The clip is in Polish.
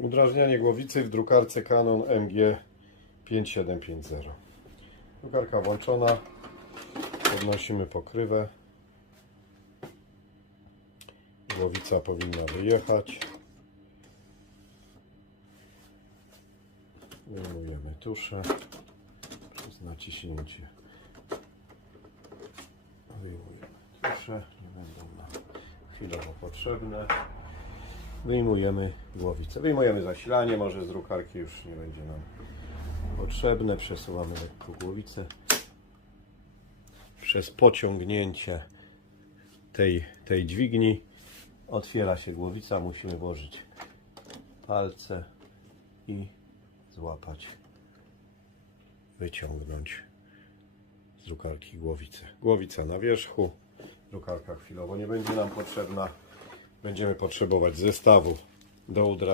Udrażnianie głowicy w drukarce Canon MG 5750. Drukarka włączona. Podnosimy pokrywę. Głowica powinna wyjechać. Wyjmujemy tuszę przez naciśnięcie. Wyjmujemy tuszę, nie będą chwilowo potrzebne. Wyjmujemy głowicę. Wyjmujemy zasilanie, może z drukarki już nie będzie nam potrzebne. Przesuwamy lekko głowicę. Przez pociągnięcie tej, tej dźwigni otwiera się głowica. Musimy włożyć palce i złapać, wyciągnąć z drukarki głowicę. Głowica na wierzchu. Drukarka chwilowo nie będzie nam potrzebna. Będziemy potrzebować zestawu do udrażania.